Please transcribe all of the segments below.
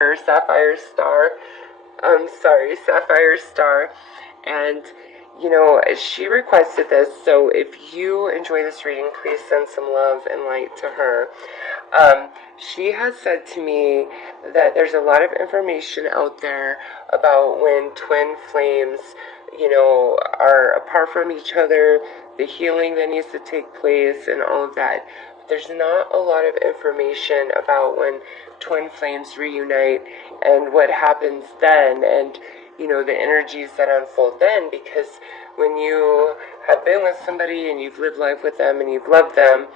Sapphire Star. Sapphire Star. And, she requested this, so if you enjoy this reading, please send some love and light to her. She has said to me that there's a lot of information out there about when twin flames, are apart from each other, the healing that needs to take place, and all of that. There's not a lot of information about when twin flames reunite and what happens then, and the energies that unfold then, because when you have been with somebody and you've lived life with them and you've loved them,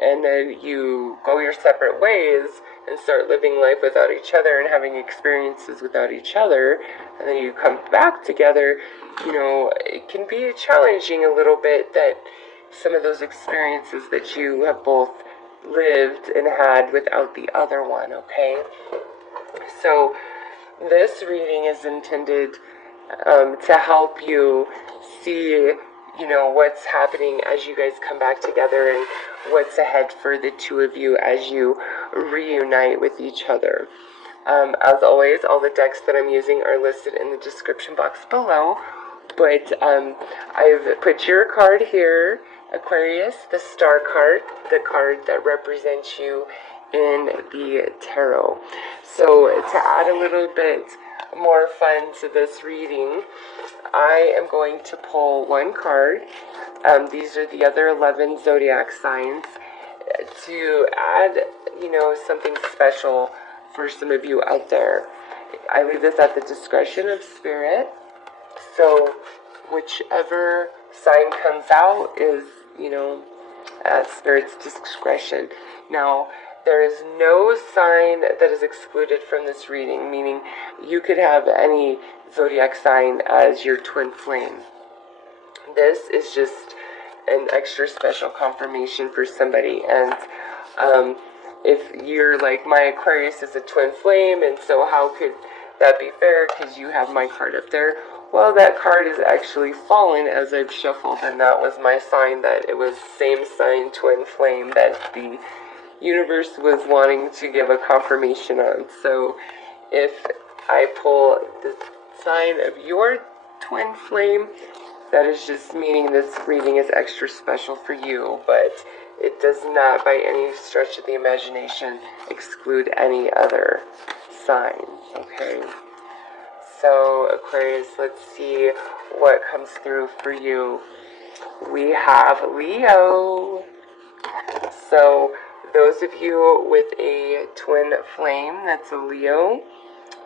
and then you go your separate ways and start living life without each other and having experiences without each other, and then you come back together, it can be challenging a little bit that some of those experiences that you have both lived and had without the other one, okay? So this reading is intended to help you see, what's happening as you guys come back together and what's ahead for the two of you as you reunite with each other. As always, all the decks that I'm using are listed in the description box below, but I've put your card here, Aquarius, the star card, the card that represents you in the tarot. So to add a little bit more fun to this reading, I am going to pull one card. These are the other 11 zodiac signs to add, something special for some of you out there. I leave this at the discretion of Spirit. So whichever sign comes out is, at Spirit's discretion. Now, there is no sign that is excluded from this reading, meaning you could have any zodiac sign as your twin flame. This is just an extra special confirmation for somebody. And if you're like, my Aquarius is a twin flame, and so how could that be fair because you have my card up there? Well, that card is actually fallen as I've shuffled, and that was my sign that it was same sign twin flame that the universe was wanting to give a confirmation on. So if I pull the sign of your twin flame, that is just meaning this reading is extra special for you, but it does not by any stretch of the imagination exclude any other sign, okay? So Aquarius, let's see what comes through for you. We have Leo. So those of you with a twin flame that's a Leo,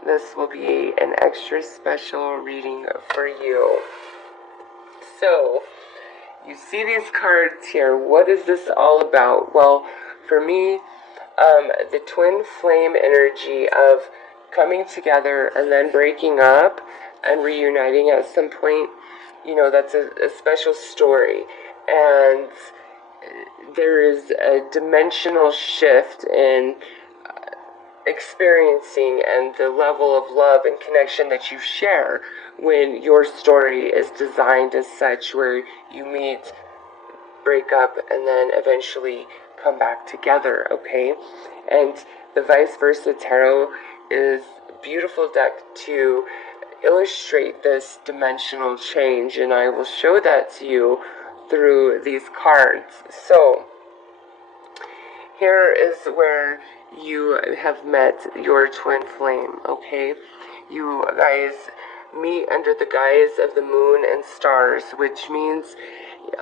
this will be an extra special reading for you. So you see these cards here. What is this all about? Well, for me, the twin flame energy of coming together and then breaking up and reuniting at some point, that's a special story. And there is a dimensional shift in experiencing and the level of love and connection that you share when your story is designed as such, where you meet, break up, and then eventually come back together, okay? And the vice versa tarot is a beautiful deck to illustrate this dimensional change, and I will show that to you through these cards. So here is where you have met your twin flame, okay? You guys meet under the guise of the moon and stars, which means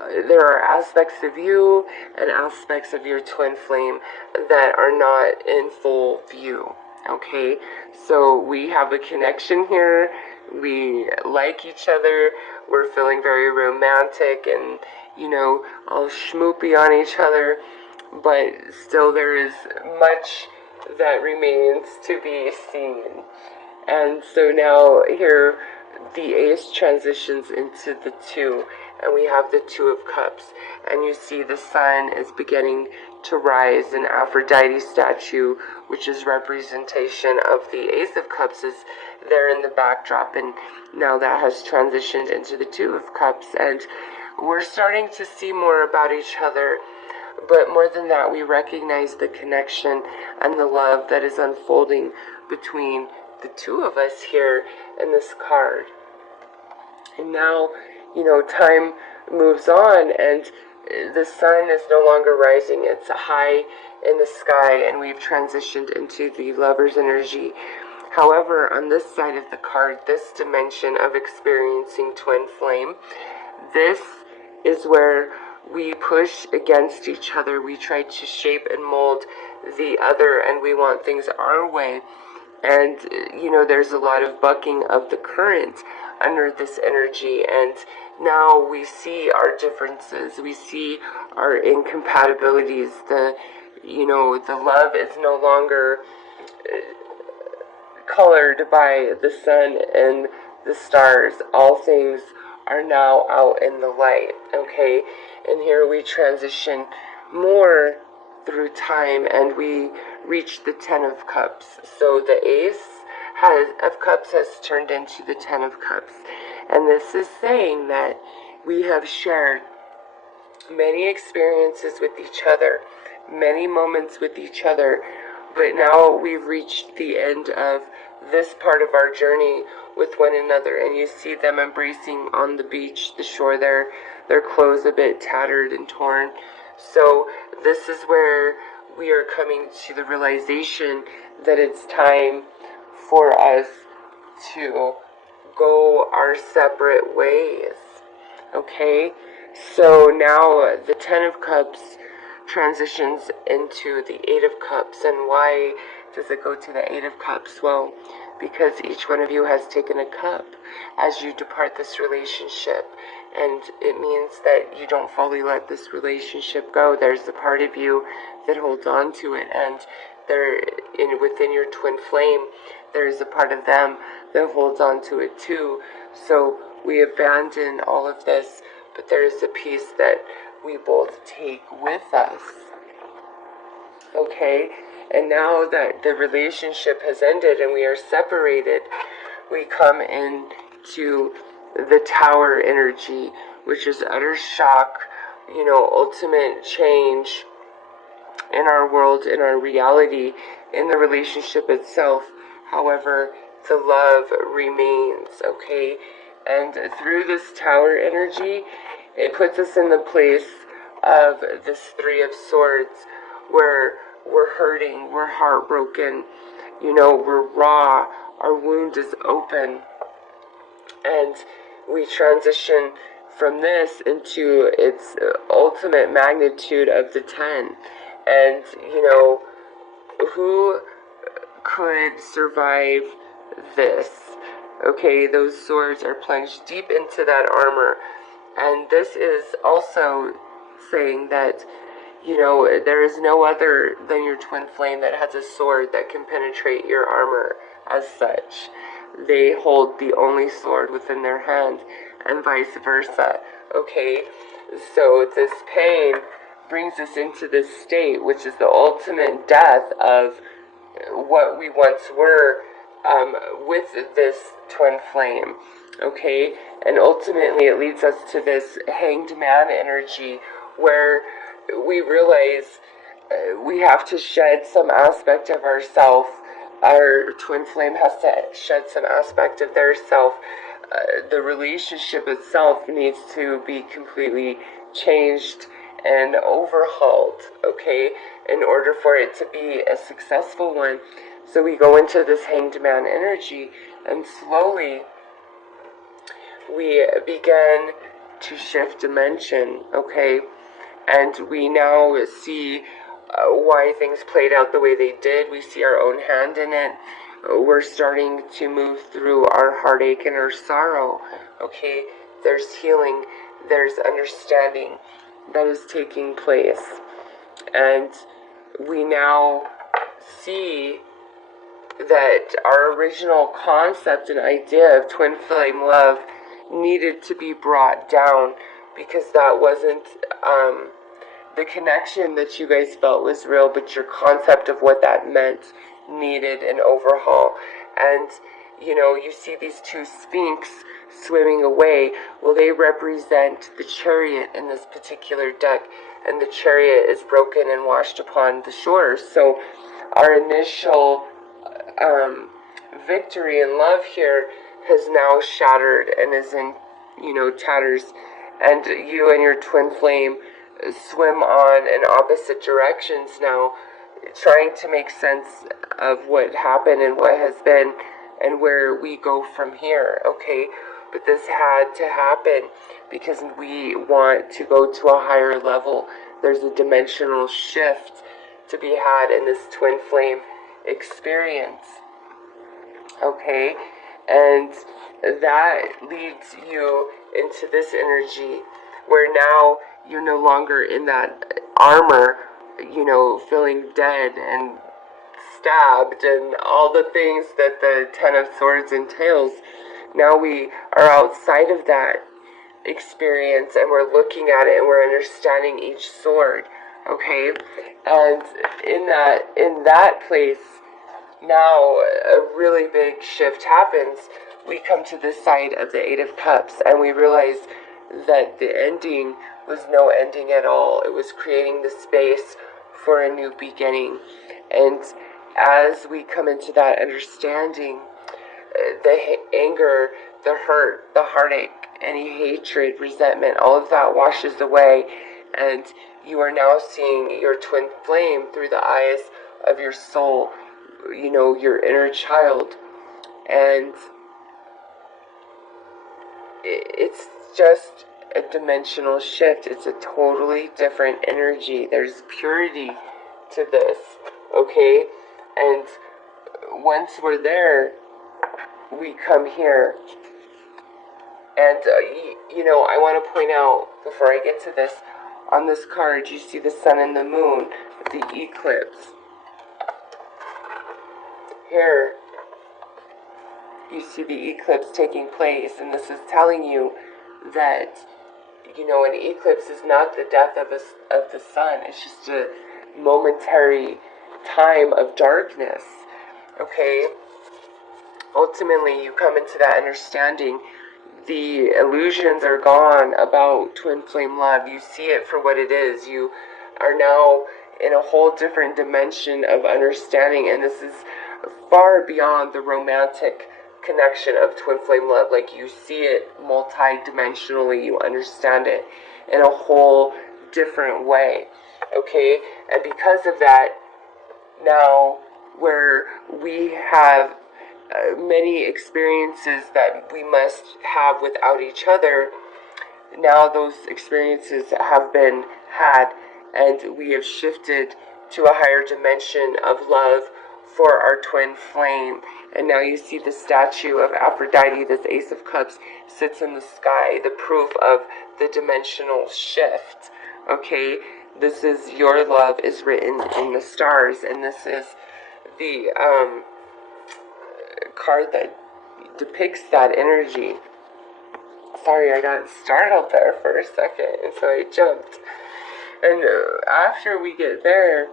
there are aspects of you and aspects of your twin flame that are not in full view, okay? So we have a connection here. We like each other. We're feeling very romantic and, all schmoopy on each other. But still there is much that remains to be seen. And so now here the Ace transitions into the Two, and we have the Two of Cups, and you see the sun is beginning to rise. An Aphrodite statue, which is representation of the Ace of Cups, is there in the backdrop, and now that has transitioned into the Two of Cups, and we're starting to see more about each other. But more than that, we recognize the connection and the love that is unfolding between the two of us here in this card. And now, time moves on, and the sun is no longer rising. It's high in the sky, and we've transitioned into the Lover's energy. However, on this side of the card, this dimension of experiencing twin flame, this is where we push against each other. We try to shape and mold the other, and we want things our way. And, there's a lot of bucking of the current under this energy. And now we see our differences. We see our incompatibilities. The love is no longer colored by the sun and the stars. All things are now out in the light, okay? And here we transition more through time, and we reach the Ten of Cups. So the Ace of Cups has turned into the Ten of Cups. And this is saying that we have shared many experiences with each other, many moments with each other, but now we've reached the end of this part of our journey with one another. And you see them embracing on the beach, the shore, their clothes a bit tattered and torn. So this is where we are coming to the realization that it's time for us to go our separate ways. Okay? So now the Ten of Cups transitions into the Eight of Cups. And why does it go to the Eight of Cups? Well, because each one of you has taken a cup as you depart this relationship. And it means that you don't fully let this relationship go. There's a part of you that holds on to it. And within your twin flame, there's a part of them that holds on to it too. So we abandon all of this, but there is a piece that we both take with us. Okay? And now that the relationship has ended and we are separated, we come into the Tower energy, which is utter shock, ultimate change in our world, in our reality, in the relationship itself. However, the love remains, okay? And through this Tower energy, it puts us in the place of this Three of Swords, where we're hurting, we're heartbroken, we're raw, our wound is open. And we transition from this into its ultimate magnitude of the 10. And, who could survive this? Okay, those swords are plunged deep into that armor. And this is also saying that, there is no other than your twin flame that has a sword that can penetrate your armor as such. They hold the only sword within their hand, and vice versa. Okay, so this pain brings us into this state, which is the ultimate death of what we once were with this twin flame. Okay, and ultimately it leads us to this Hanged Man energy, where we realize we have to shed some aspect of ourself. Our twin flame has to shed some aspect of their self. The relationship itself needs to be completely changed and overhauled, okay, in order for it to be a successful one. So we go into this Hanged Man energy, and slowly we begin to shift dimension, okay, and we now see why things played out the way they did. We see our own hand in it. We're starting to move through our heartache and our sorrow, okay? There's healing, there's understanding that is taking place. And we now see that our original concept and idea of twin flame love needed to be brought down, because that wasn't the connection that you guys felt was real, but your concept of what that meant needed an overhaul. And you see these two Sphinx swimming away. Well, they represent the Chariot in this particular deck, and the Chariot is broken and washed upon the shores. So our initial victory and love here has now shattered and is in, tatters. And you and your twin flame swim on in opposite directions now, trying to make sense of what happened and what has been and where we go from here, okay? But this had to happen because we want to go to a higher level. There's a dimensional shift to be had in this twin flame experience, okay? And that leads you into this energy where now you're no longer in that armor, feeling dead and stabbed and all the things that the Ten of Swords entails. Now we are outside of that experience and we're looking at it and we're understanding each sword, okay? And in that place, now a really big shift happens. We come to this side of the Eight of Cups and we realize that the ending was no ending at all. It was creating the space for a new beginning. And as we come into that understanding, the anger, the hurt, the heartache, any hatred, resentment, all of that washes away. And you are now seeing your twin flame through the eyes of your soul, your inner child. And it's just a dimensional shift. It's a totally different energy. There's purity to this, okay? And once we're there, we come here. And, I want to point out, before I get to this, on this card, you see the sun and the moon, the eclipse. Here, you see the eclipse taking place, and this is telling you that, an eclipse is not the death of the sun. It's just a momentary time of darkness, okay? Ultimately, you come into that understanding. The illusions are gone about twin flame love. You see it for what it is. You are now in a whole different dimension of understanding, and this is far beyond the romantic connection of twin flame love. Like, you see it multi-dimensionally, you understand it in a whole different way, okay? And because of that, now where we have many experiences that we must have without each other, now those experiences have been had, and we have shifted to a higher dimension of love for our twin flame. And now you see the statue of Aphrodite, this Ace of Cups, sits in the sky, the proof of the dimensional shift, okay? This is your love is written in the stars, and this is the card that depicts that energy. Sorry, I got startled there for a second, and so I jumped. And after we get there,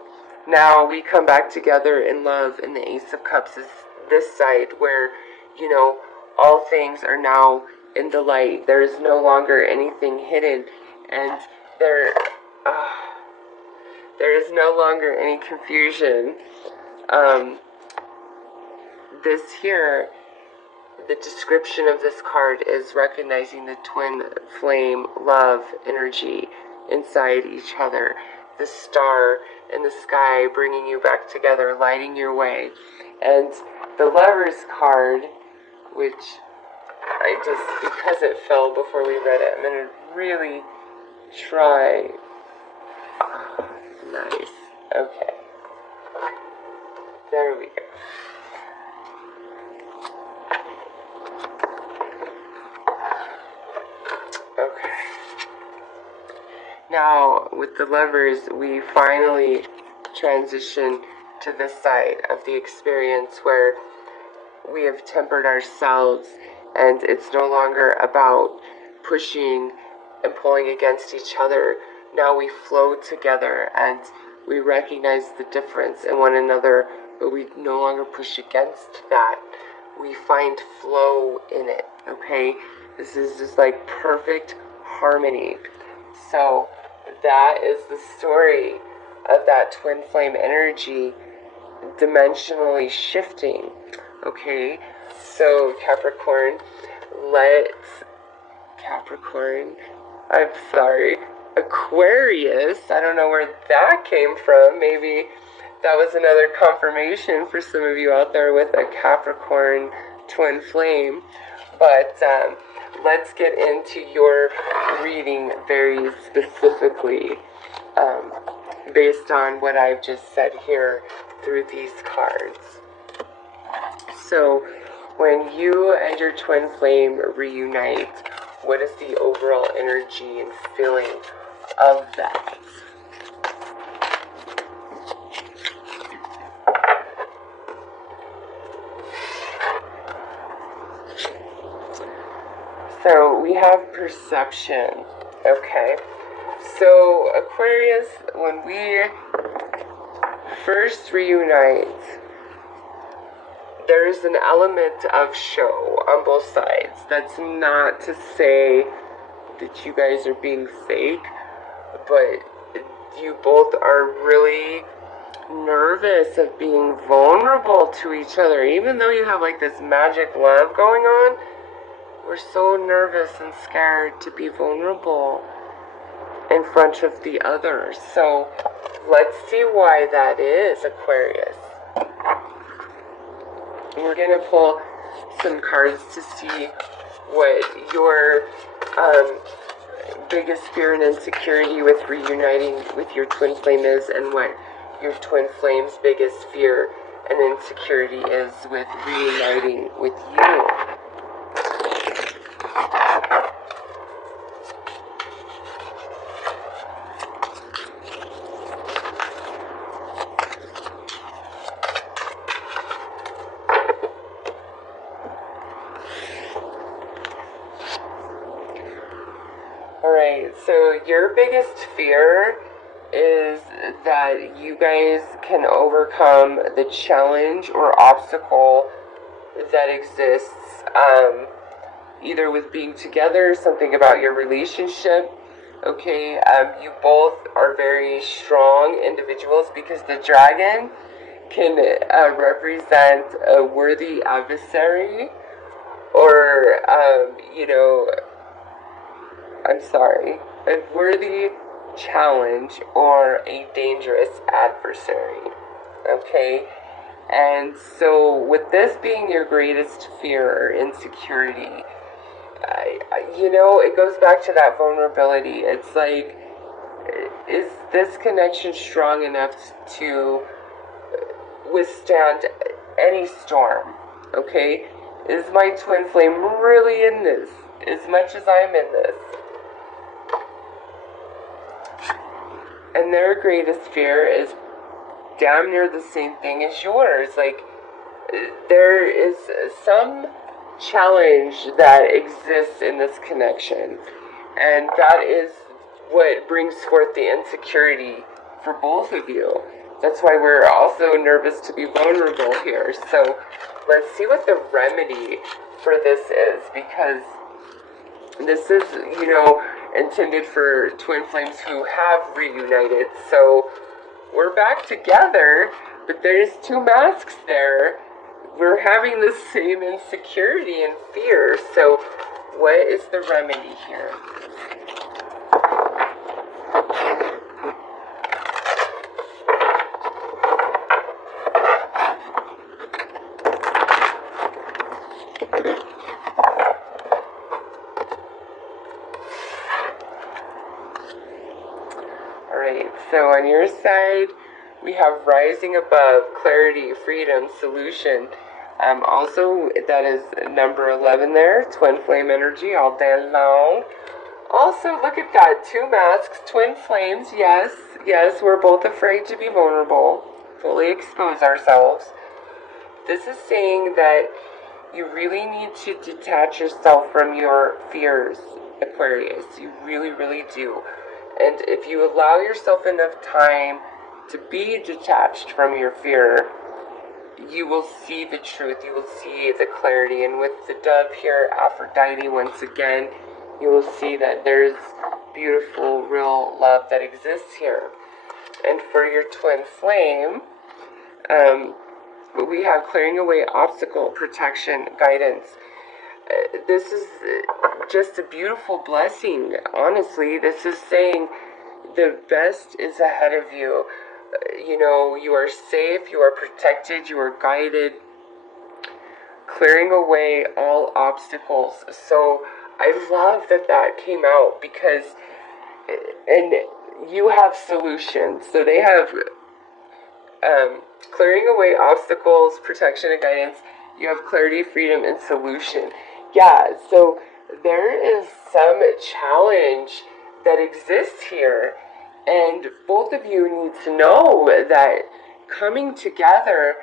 now we come back together in love, and the Ace of Cups is this side where, all things are now in the light. There is no longer anything hidden, and there is no longer any confusion. This here, the description of this card is recognizing the twin flame love energy inside each other. The star in the sky bringing you back together, lighting your way. And the Lovers card, which I just, because it fell before we read it, I'm going to really try. Nice. Okay. There we go. Okay. Now, with the Lovers, we finally transition to this side of the experience where we have tempered ourselves, and it's no longer about pushing and pulling against each other. Now we flow together, and we recognize the difference in one another, but we no longer push against that. We find flow in it, okay? This is just like perfect harmony. So that is the story of that twin flame energy dimensionally shifting. Okay, so I'm sorry, Aquarius, I don't know where that came from. Maybe that was another confirmation for some of you out there with a Capricorn twin flame. But let's get into your reading very specifically, based on what I've just said here through these cards. So, when you and your twin flame reunite, what is the overall energy and feeling of that? So we have perception. Okay. So Aquarius, when we first reunite, there's an element of show on both sides. That's not to say that you guys are being fake, but you both are really nervous of being vulnerable to each other. Even though you have like this magic love going on, we're so nervous and scared to be vulnerable in front of the other. So let's see why that is, Aquarius. We're going to pull some cards to see what your biggest fear and insecurity with reuniting with your twin flame is, and what your twin flame's biggest fear and insecurity is with reuniting with you. Alright, so your biggest fear is that you guys can overcome the challenge or obstacle that exists, either with being together, something about your relationship. Okay, you both are very strong individuals, because the dragon can represent a worthy adversary, or, a worthy challenge or a dangerous adversary. Okay? And so, with this being your greatest fear or insecurity, it goes back to that vulnerability. It's like, is this connection strong enough to withstand any storm? Okay? Is my twin flame really in this as much as I'm in this? And their greatest fear is damn near the same thing as yours. Like, there is some challenge that exists in this connection, and that is what brings forth the insecurity for both of you. That's why we're also nervous to be vulnerable here. So let's see what the remedy for this is, because this is, intended for twin flames who have reunited. So we're back together, but there's two masks there. We're having the same insecurity and fear. So what is the remedy here? Alright, so on your side, we have rising above, clarity, freedom, solution. Also, that is number 11 there, twin flame energy all day long. Also, look at that, two masks, twin flames, yes, we're both afraid to be vulnerable, fully expose ourselves. This is saying that you really need to detach yourself from your fears, Aquarius. You really, really do. And if you allow yourself enough time to be detached from your fear, you will see the truth, you will see the clarity. And with the dove here, Aphrodite, once again, you will see that there's beautiful, real love that exists here. And for your twin flame, We have clearing away obstacle, protection, guidance. This is just a beautiful blessing. Honestly, this is saying the best is ahead of you. You know, you are safe, you are protected, you are guided. Clearing away all obstacles. So I love that that came out because, and you have solutions. So they have clearing away obstacles, protection, and guidance. You have clarity, freedom, and solution. Yeah, so there is some challenge that exists here. And both of you need to know that coming together,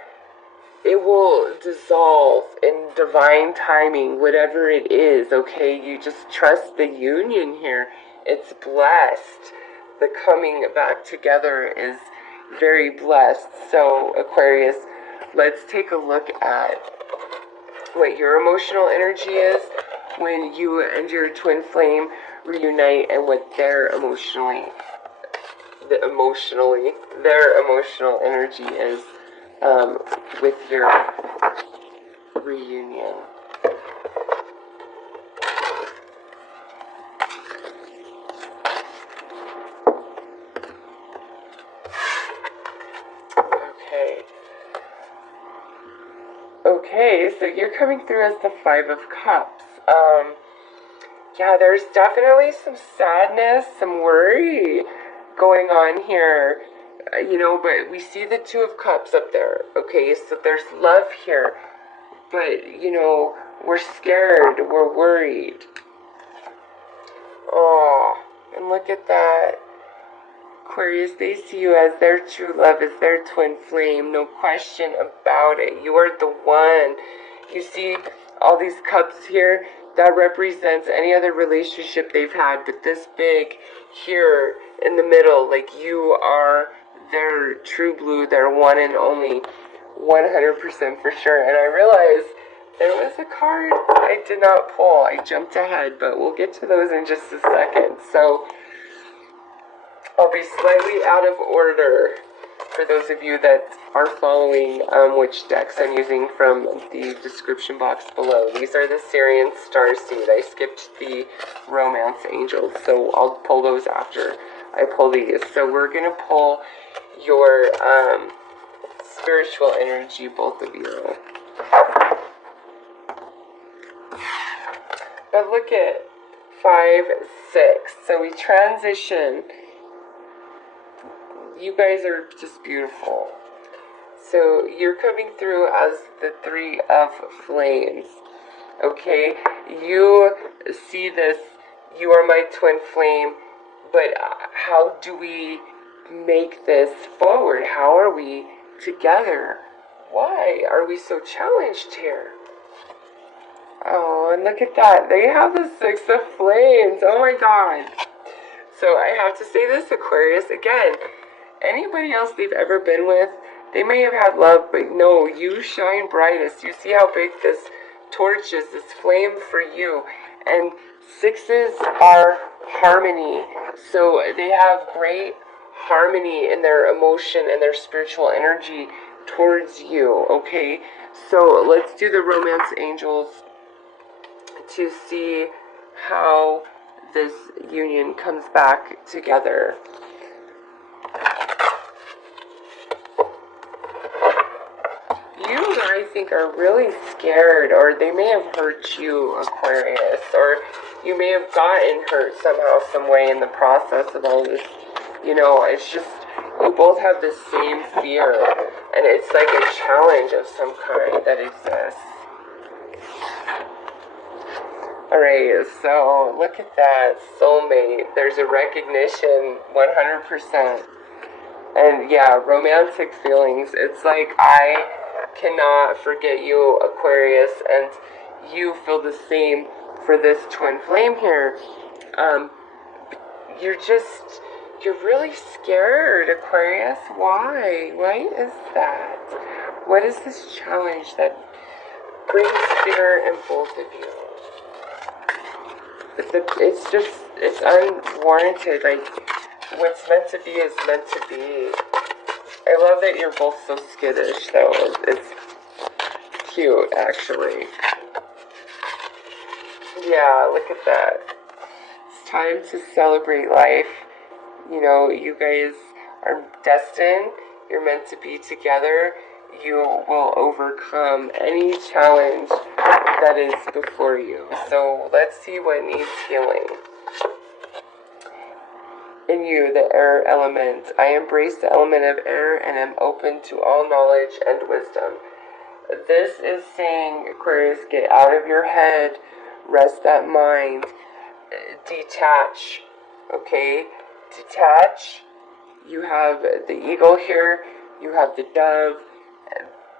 it will dissolve in divine timing, whatever it is, okay? You just trust the union here. It's blessed. The coming back together is very blessed. So, Aquarius, let's take a look at what your emotional energy is when you and your twin flame reunite, and what their emotional energy is with your reunion. Okay, so you're coming through as the Five of Cups. Yeah, there's definitely some sadness, some worry going on here, you know, but we see the Two of Cups up there, okay, so there's love here, but, you know, we're scared, we're worried. Oh, and look at that. Aquarius, they see you as their true love, as their twin flame, no question about it. You are the one. You see all these cups here? That represents any other relationship they've had, but this big here in the middle, like you are their true blue, their one and only, 100% for sure. And I realized there was a card I did not pull. I jumped ahead, but we'll get to those in just a second. So I'll be slightly out of order for those of you that are following which decks I'm using from the description box below. These are the Syrian Starseed. I skipped the Romance Angels, so I'll pull those after I pull these. So we're going to pull your spiritual energy, both of you. But look at 5, 6. So we transition. You guys are just beautiful. So you're coming through as the Three of Flames. Okay? You see this, you are my twin flame, but how do we make this forward? How are we together? Why are we so challenged here? Oh, and look at that. They have the Six of Flames. Oh my God. So I have to say this, Aquarius, again. Anybody else they've ever been with, they may have had love, but no, you shine brightest. You see how big this torch is, this flame for you. And sixes are harmony. So they have great harmony in their emotion and their spiritual energy towards you, okay? So let's do the Romance Angels to see how this union comes back together. You, I think, are really scared, or they may have hurt you, Aquarius, or you may have gotten hurt somehow, some way in the process of all this. You know, it's just, you both have the same fear, and it's like a challenge of some kind that exists. Alright, so look at that, soulmate. There's a recognition, 100%. And yeah, romantic feelings. It's like, I cannot forget you, Aquarius, and you feel the same for this twin flame here. You're really scared, Aquarius. Why? Why is that? What is this challenge that brings fear in both of you? It's unwarranted. Like, what's meant to be is meant to be. I love that you're both so skittish, though. It's cute, actually. Yeah, look at that. It's time to celebrate life. You know, you guys are destined. You're meant to be together. You will overcome any challenge that is before you. So let's see what needs healing. In you, the air element. I embrace the element of air and am open to all knowledge and wisdom. This is saying, Aquarius, get out of your head, rest that mind, detach, okay? Detach. You have the eagle here, you have the dove,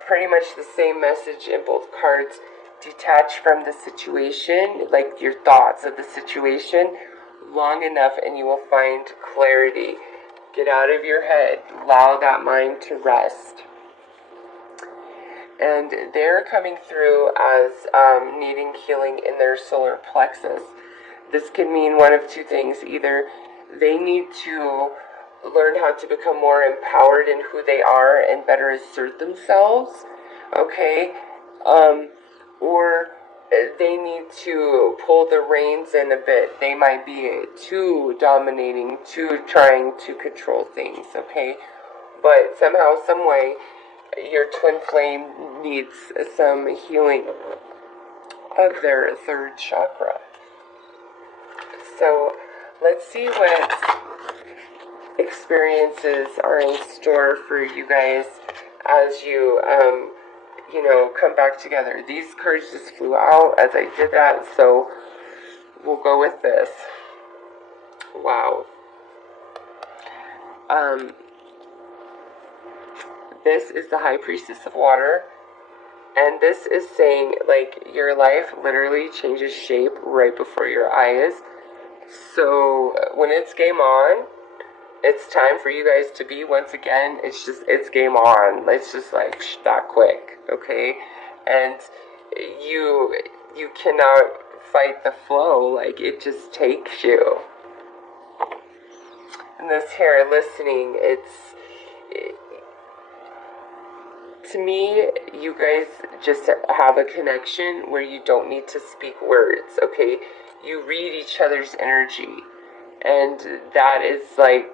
pretty much the same message in both cards. Detach from the situation, like your thoughts of the situation, long enough and you will find clarity. Get out of your head, allow that mind to rest. And they're coming through as needing healing in their solar plexus. This could mean one of two things. Either they need to learn how to become more empowered in who they are and better assert themselves, okay? Or they need to pull the reins in a bit. They might be too dominating, too trying to control things, okay? But somehow, some way, your twin flame needs some healing of their third chakra. So let's see what experiences are in store for you guys as you, come back together. These cards just flew out as I did that, so we'll go with this. Wow. This is the High Priestess of Water, and this is saying, like, your life literally changes shape right before your eyes. So when it's game on, it's time for you guys to be, once again, it's game on. It's just like that quick, okay? And you cannot fight the flow, like it just takes you. And this here, listening, to me, you guys just have a connection where you don't need to speak words, okay? You read each other's energy, and that is like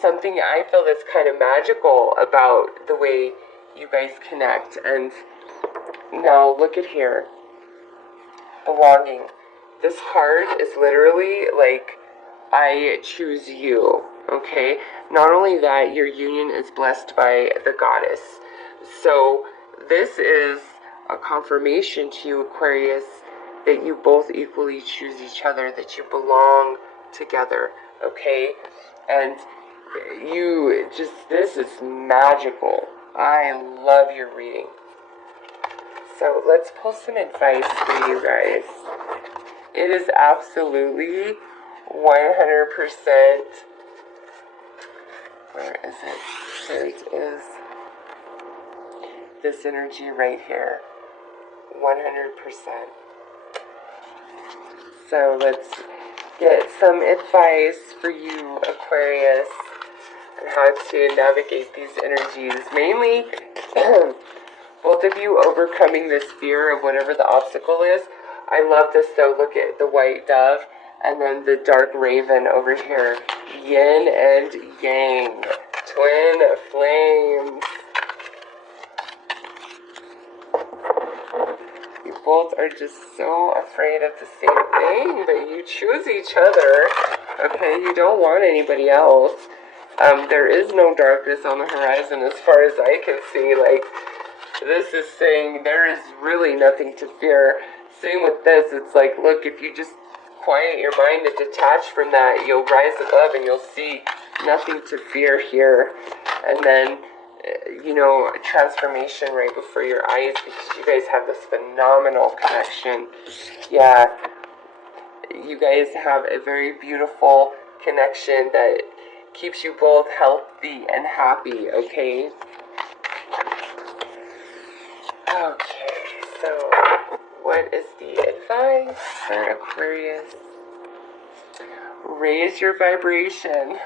something I feel that's kind of magical about the way you guys connect. And now look at here, belonging. This card is literally like, I choose you, okay? Not only that, your union is blessed by the goddess. So this is a confirmation to you, Aquarius, that you both equally choose each other, that you belong together, okay? And this is magical. I love your reading. So let's pull some advice for you guys. It is absolutely 100%, where is it? There it is. This energy right here. 100%. So let's get some advice for you, Aquarius, on how to navigate these energies. Mainly, both of you overcoming this fear of whatever the obstacle is. I love this though. Look at the white dove and then the dark raven over here. Yin and yang. Twin flames. You both are just so afraid of the same thing, but you choose each other. Okay, you don't want anybody else. There is no darkness on the horizon as far as I can see. Like, this is saying there is really nothing to fear. Same with this. It's like, look, if you just quiet your mind and detach from that, you'll rise above and you'll see nothing to fear here. And then, a transformation right before your eyes, because you guys have this phenomenal connection. Yeah, you guys have a very beautiful connection that keeps you both healthy and happy, okay? Okay, so what is the advice for Aquarius? Raise your vibration.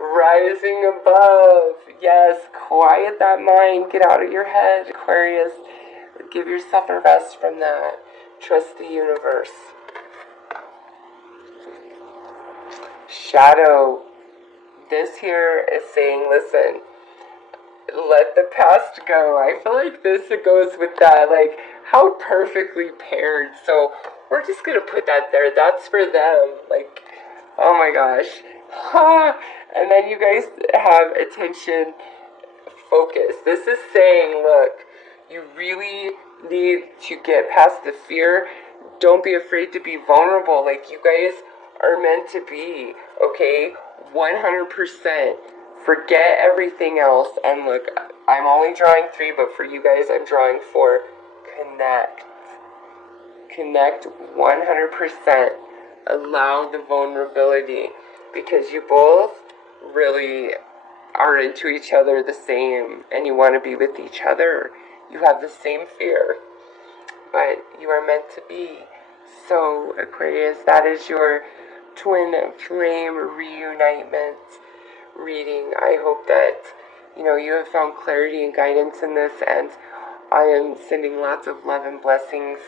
Rising above. Yes, quiet that mind. Get out of your head, Aquarius. Give yourself a rest from that. Trust the universe. Shadow. This here is saying, listen, let the past go. I feel like this goes with that, like, how perfectly paired. So we're just gonna put that there. That's for them. Like, oh my gosh. And then you guys have attention, focus. This is saying, look, you really need to get past the fear. Don't be afraid to be vulnerable. Like, you guys are meant to be, okay? 100%. Forget everything else. And look, I'm only drawing 3, but for you guys, I'm drawing 4. Connect. Connect 100%. Allow the vulnerability, because you both really are into each other the same, and you want to be with each other. You have the same fear, but you are meant to be. So, Aquarius, that is your twin flame reunitement reading. I hope that, you have found clarity and guidance in this, and I am sending lots of love and blessings